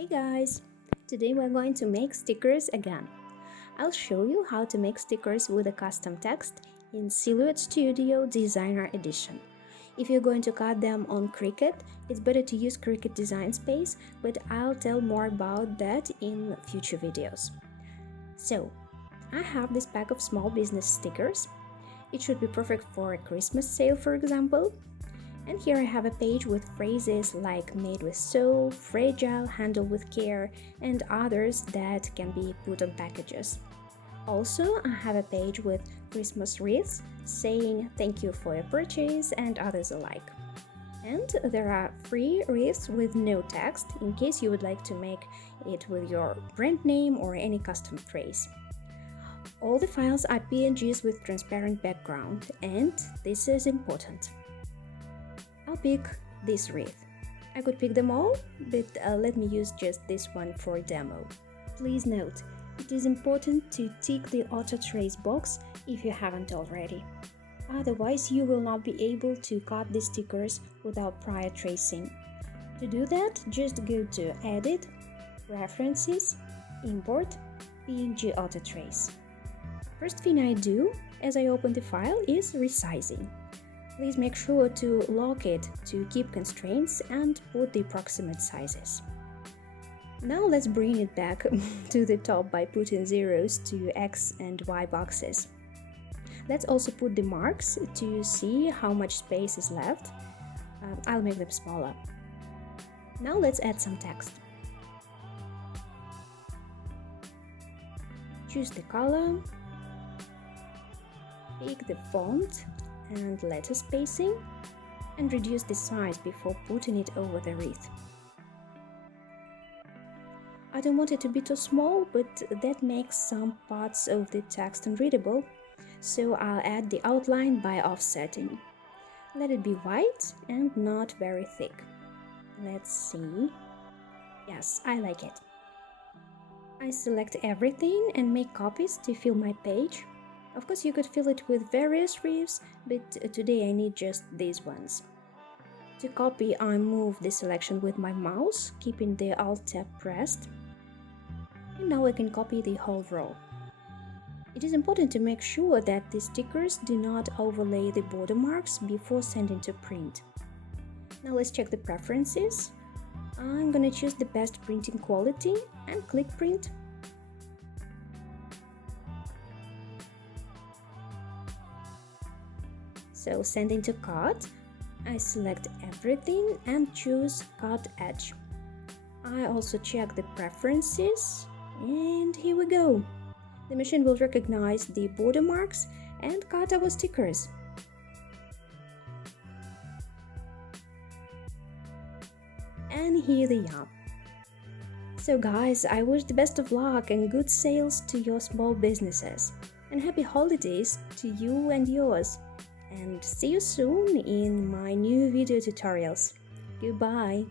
Hey guys! Today we're going to make stickers again. I'll show you how to make stickers with a custom text in Silhouette Studio Designer Edition. If you're going to cut them on Cricut, it's better to use Cricut Design Space, but I'll tell more about that in future videos. So, I have this pack of small business stickers. It should be perfect for a Christmas sale, for example. And here I have a page with phrases like made with soul, fragile, handled with care, and others that can be put on packages. Also, I have a page with Christmas wreaths saying thank you for your purchase and others alike. And there are free wreaths with no text in case you would like to make it with your brand name or any custom phrase. All the files are PNGs with transparent background, and this is important. I'll pick this wreath. I could pick them all, but let me use just this one for demo. Please note, it is important to tick the auto trace box if you haven't already. Otherwise, you will not be able to cut the stickers without prior tracing. To do that, just go to Edit, Preferences, Import, PNG Auto Trace. First thing I do as I open the file is resizing. Please make sure to lock it to keep constraints and put the approximate sizes. Now let's bring it back to the top by putting zeros to X and Y boxes. Let's also put the marks to see how much space is left. I'll make them smaller. Now let's add some text. Choose the color, pick the font and letter spacing, and reduce the size before putting it over the wreath. I don't want it to be too small, but that makes some parts of the text unreadable, so I'll add the outline by offsetting. Let it be white and not very thick. Let's see. Yes, I like it. I select everything and make copies to fill my page. Of course, you could fill it with various wreaths, but today I need just these ones. To copy, I move the selection with my mouse, keeping the Alt tab pressed. And now I can copy the whole row. It is important to make sure that the stickers do not overlay the border marks before sending to print. Now let's check the preferences. I'm gonna choose the best printing quality and click print. So sending to cut, I select everything and choose cut edge. I also check the preferences, and here we go. The machine will recognize the border marks and cut our stickers. And here they are. So guys, I wish the best of luck and good sales to your small businesses. And happy holidays to you and yours. And see you soon in my new video tutorials. Goodbye!